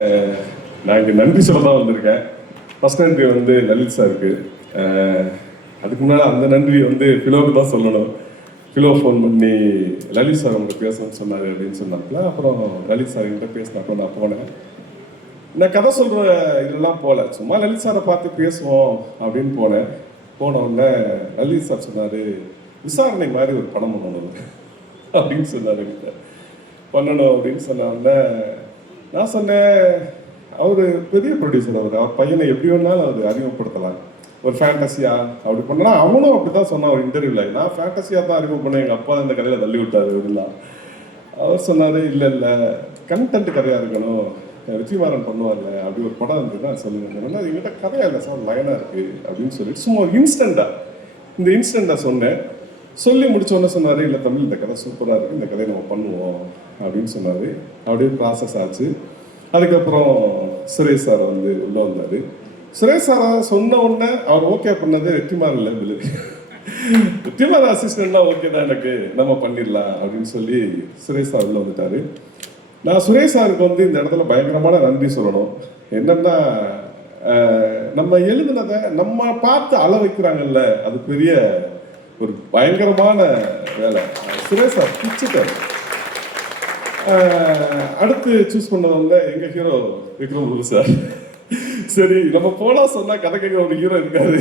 நான் இங்கே நன்றி சொல்ல தான் வந்திருக்கேன். ஃபர்ஸ்ட் நன்றி வந்து லலித் சாருக்கு. அதுக்கு முன்னால் அந்த நன்றி வந்து ஃபிலோவுக்கு தான் சொல்லணும். ஃபிலோ ஃபோன் பண்ணி லலித் சார் உங்கள்கிட்ட பேசணும்னு சொன்னார் அப்படின்னு சொன்னாப்புல. அப்புறம் லலித் சார் என்கிட்ட பேசினப்போ நான் போனேன். நான் கதை சொல்கிற இதெல்லாம் போகல, சும்மா லலித் சாரை பார்த்து பேசுவோம் அப்படின்னு போனேன். போன உடனே லலித் சார் சொன்னார், விசாரணை மாதிரி ஒரு படம் பண்ணணும் அப்படின்னு சொன்னார். என்கிட்ட பண்ணணும் அப்படின்னு சொன்ன உடனே நான் சொன்னேன், அவர் பெரிய ப்ரொடியூசர், அவர் பையனை எப்படி வேணாலும் அவர் அறிமுகப்படுத்தலாம், ஒரு ஃபேண்டஸியா அப்படி பண்ணா. அவனும் அப்படி தான் சொன்னான் ஒரு இன்டர்வியூவில், நான் ஃபேண்டஸியாக தான் அறிமுகம் பண்ணேன், எங்கள் அப்பா இந்த கதையில் தள்ளி விட்டார் அப்படிலாம். அவர் சொன்னார், இல்லை இல்லை கண்டென்ட் கதையாக இருக்கணும், வெற்றிமாறன் பண்ணுவார்ல அப்படி ஒரு படம் இருந்ததுன்னா சொல்லுங்க. எங்கிட்ட கதையாக இல்லை சார், லைனாக இருக்குது அப்படின்னு சொல்லிட்டு சும்மா ஒரு இந்த இன்ஸ்டண்ட்டாக சொன்னேன். சொல்லி முடிச்சோன்னே சொன்னார், இல்லை தமிழ் இந்த கதை சூப்பராக இருக்குது, இந்த கதையை நம்ம பண்ணுவோம் அப்படின்னு சொன்னார். அப்படியே ப்ராசஸ் ஆச்சு. அதுக்கப்புறம் சுரேஷ் சார் வந்து உள்ளே வந்தார். சுரேஷ் சாரை சொன்ன உடனே அவர் ஓகே பண்ணது வெற்றிமாறன் லேபிள். வெற்றிமாறன் அசிஸ்டண்ட்லாம் ஓகே தான் எனக்கு, நம்ம பண்ணிடலாம் அப்படின்னு சொல்லி சுரேஷ் சார் உள்ளே வந்துட்டார். நான் சுரேஷ் சாருக்கு வந்து இந்த இடத்துல பயங்கரமான நன்றி சொல்லணும். என்னன்னா, நம்ம எழுதுனதை நம்ம பார்த்து அள வைக்கிறாங்கல்ல, அது பெரிய ஒரு பயங்கரமான வேலை. சுரேஷ் சார் பிச்சுட்டார். அடுத்து சூஸ் பண்ணவங்க எங்கள் ஹீரோ விக்ரம் சார். சரி நம்ம போனால் சொன்னால் கதை கேட்குற ஒரு ஹீரோ இருக்காது,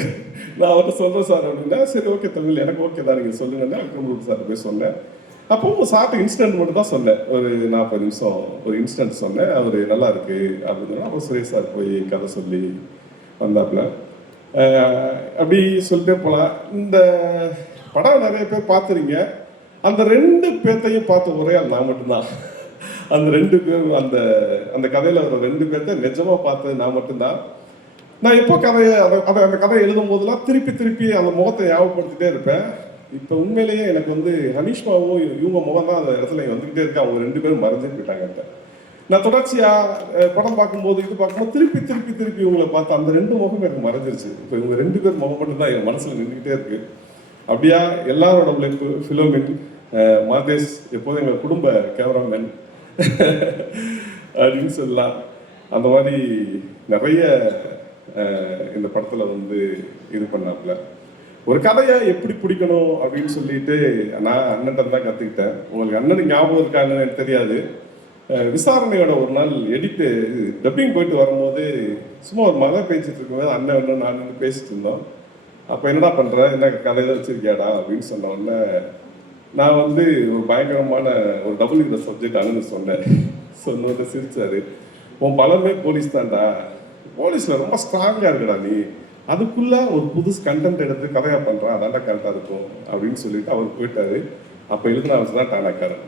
நான் அவர்கிட்ட சொல்கிறேன் சார் அப்படின்னா. சரி ஓகே தமிழ் எனக்கு ஓகே தான், நீங்கள் சொல்லுங்கன்னா விக்ரம் சார் போய் சொன்னேன். அப்போ சார்ட்டு இன்ஸ்டன்ட் மட்டும் தான் சொன்னேன், ஒரு 40 நிமிஷம் ஒரு இன்ஸ்டன்ட் சொன்னேன். அவர் நல்லா இருக்கு அப்படின்னா அப்போ சுரேஷ் சார் போய் கதை சொல்லி வந்தாப்புல. அப்படி சொல்லிட்டே போகலாம். இந்த படம் நிறைய பேர் பார்த்துறீங்க, அந்த 2 பேர்த்தையும் பார்த்த ஒரே நான் மட்டும்தான். அந்த 2 பேர் அந்த அந்த கதையில் வர 2 பேர்த்த நிஜமாக பார்த்தது நான் மட்டும்தான். நான் எப்போ கதையை அந்த கதையை எழுதும் போதெல்லாம் திருப்பி அந்த முகத்தை ஞாபகப்படுத்திட்டே இருப்பேன். இப்போ உண்மையிலேயே எனக்கு வந்து ஹனிஷ்மாவும் இவங்க முகம் தான் அந்த இடத்துல வந்துக்கிட்டே இருக்கு. அவங்க 2 பேரும் மறைஞ்சே போயிட்டாங்க. நான் தொடர்ச்சியாக படம் பார்க்கும்போது இது பார்க்கும்போது திருப்பி இவங்களை பார்த்து அந்த 2 முகம் எனக்கு மறைஞ்சிருச்சு. இப்போ இவங்க 2 பேர் முகம் மட்டும்தான் என் மனசில் நின்றுக்கிட்டே இருக்கு. அப்படியா எல்லாரோட உழைப்பு, ஃபிலோமின், மாதேஷ் எப்போதும் எங்கள் குடும்ப கேமராமேன் அப்படின்னு சொல்லலாம். அந்த மாதிரி நிறைய இந்த படத்தில் வந்து இது பண்ணாப்புல. ஒரு கதையை எப்படி பிடிக்கணும் அப்படின்னு சொல்லிட்டு நான் அண்ணன்ட்ட தான் கற்றுக்கிட்டேன். உங்களுக்கு அண்ணனுக்கு ஞாபகம் இருக்காங்கன்னு எனக்கு தெரியாது. விசாரணையோட ஒரு நாள் எடிட்டு டப்பிங் போயிட்டு வரும்போது சும்மா ஒரு மழை பேசிட்டு இருக்கும்போது அண்ணன் நான் பேசிட்டு இருந்தோம். அப்போ என்னடா பண்ணுற, என்ன கதை தான் வச்சிருக்கியாடா அப்படின்னு சொன்ன உடனே நான் வந்து ஒரு பயங்கரமான ஒரு டபுள் இந்த சப்ஜெக்ட் அண்ணன் சொன்னேன். சொன்னோட சிரிச்சாரு, உன் பலமே போலீஸ் தான்டா, போலீஸில் ரொம்ப ஸ்ட்ராங்காக இருக்குடா நீ, அதுக்குள்ளே ஒரு புதுசு கண்டென்ட் எடுத்து கதையாக பண்ணுறான், அதாண்டா கரெக்டாக இருக்கும் அப்படின்னு சொல்லிட்டு அவர் போயிட்டாரு. அப்போ எழுதுனா வச்சு தான் டானாக்காரன்.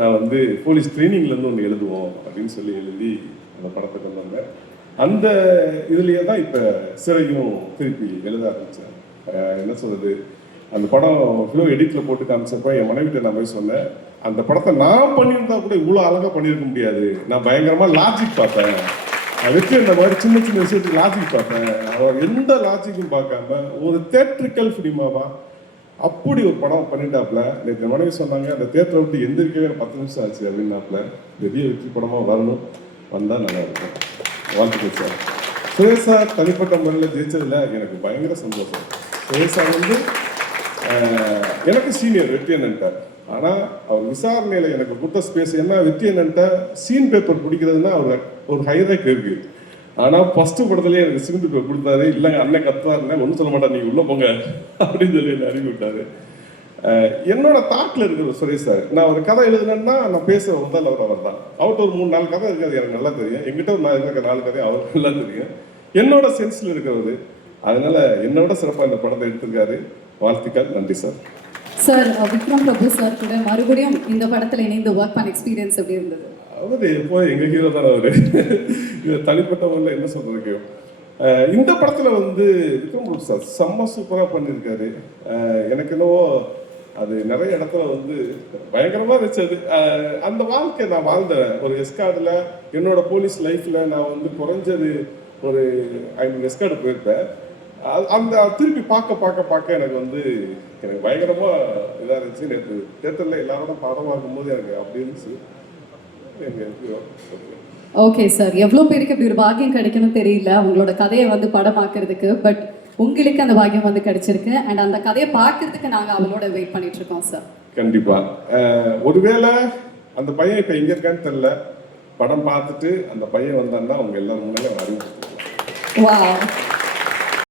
நான் வந்து போலீஸ் ட்ரைனிங்லேருந்து ஒன்று எழுதுவோம் அப்படின்னு சொல்லி எழுதி அந்த படத்தை கொண்டு வந்தேன். அந்த இதுலேயே தான் இப்போ சிறையும் திருப்பி எழுத ஆரம்பித்தேன். என்ன சொல்கிறது, அந்த படம் ஃபிலோ எடிட்டில் போட்டு காமிச்சப்போ என் மனைவிட்ட நான் போய் சொன்னேன், அந்த படத்தை நான் பண்ணியிருந்தா கூட இவ்வளோ அழகாக பண்ணியிருக்க முடியாது, நான் பயங்கரமாக லாஜிக் பார்த்தேன், வெற்றி இந்த மாதிரி சின்ன விஷயத்துக்கு லாஜிக் பார்த்தேன், அவர் எந்த லாஜிக்கும் பார்க்காம ஒரு தேட்ரிக்கல் ஃபிலிமாவா அப்படி ஒரு படம் பண்ணிட்டாப்புல. நேற்று மனைவி சொன்னாங்க, அந்த தேட்டரை விட்டு எந்திரிக்கவே 10 நிமிஷம் ஆச்சு அப்படின்னாப்புல. பெரிய வெற்றி படமாக வரணும், வந்தால் நல்லா இருக்கும். வாழ்த்துக்கள் சார். சுரேஷ் சார் தனிப்பட்ட முறையில் ஜெயிச்சதில் எனக்கு பயங்கர சந்தோஷம். சுரேஷ் சார் வந்து எனக்கு சீனியர் வெற்றி அண்ணன்ட்ட. ஆனால் அவர் விசாரணையில் எனக்கு கொடுத்த ஸ்பேஸ் என்ன, வெற்றி அண்ணன்ட்ட சீன் பேப்பர் பிடிக்கிறதுனா அவர் ஒரு ஹைரேக் இருக்கு. ஆனால் ஃபஸ்ட்டு படத்துலேயே எனக்கு சீன் பேப்பர் கொடுத்தாரு. இல்லைங்க அண்ணன் கத்துவாருன்னா ஒன்றும் சொல்ல மாட்டேன், நீங்கள் உள்ளே போங்க அப்படின்னு சொல்லி என்னை அறிவி விட்டாரு. என்னோட தாட்டில் இருக்கிற சுரேஷ் சார், நான் ஒரு கதை எழுதுனேன்னா நான் பேசுகிற முதல் அவர் தான். அவர்கிட்ட ஒரு 3-4 கதை இருக்காது, எனக்கு நல்லா தெரியும். எங்கிட்ட நான் இருக்கிற 4 கதை அவருக்கு நல்லா தெரியும். என்னோட சென்ஸில் இருக்கிறது, அதனால என்னோட சிறப்பாக இந்த படத்தை எடுத்திருக்காரு. வாழ்த்துக்கள், நன்றி sir. Sir, Vikram Prabhu sir கூட மறுபடியும் இந்த படத்தில் இணைந்து ஒர்க் பண்ண எக்ஸ்பீரியன்ஸ் எப்படி இருந்தது? அவர் எப்போ எங்கள் ஹீரோ தான். அவர் இது தனிப்பட்டவங்களில் என்ன சொல்றதுக்கு, இந்த படத்தில் வந்து விக்ரம் பிரபு சார் செம்ம சூப்பராக பண்ணியிருக்காரு. எனக்கு என்னவோ அது நிறைய இடத்துல வந்து பயங்கரமாக இருந்துச்சு. அந்த வாழ்க்கை நான் வாழ்ந்தேன். ஒரு எஸ்கார்டில் என்னோட போலீஸ் லைஃப்பில் நான் வந்து குறைஞ்சது ஒரு 500 எஸ்கார்டு போயிருப்பேன். அந்த திருப்பி பார்க்க எனக்கு வந்து எனக்கு பயங்கரமாக இதாக இருந்துச்சு. நேற்று தேட்டரில் எல்லாரோட படம் பார்க்கும்போது எனக்கு அப்படி இருந்துச்சு. எங்கள் ஓகே சார், எவ்வளோ பேருக்கு இப்படி ஒரு பாக்கியம் கிடைக்கணும் தெரியல உங்களோட கதையை வந்து படமாக்குறதுக்கு. பட் உங்களுக்கு அந்த பாக்கியம் வந்து கிடைச்சிருக்கு. அண்ட் அந்த கதையை பார்க்கறதுக்கு நாங்கள் அவளோட வெயிட் பண்ணிட்டு இருக்கோம் சார். கண்டிப்பா. ஒருவேளை அந்த பையன் இப்ப எங்க இருக்கான்னு தெரியல. படம் பார்த்துட்டு அந்த பையன் வந்தான்னா அவங்க எல்லாரும் முன்னாலே அறிவிச்சிருக்கலாம். வாவ்.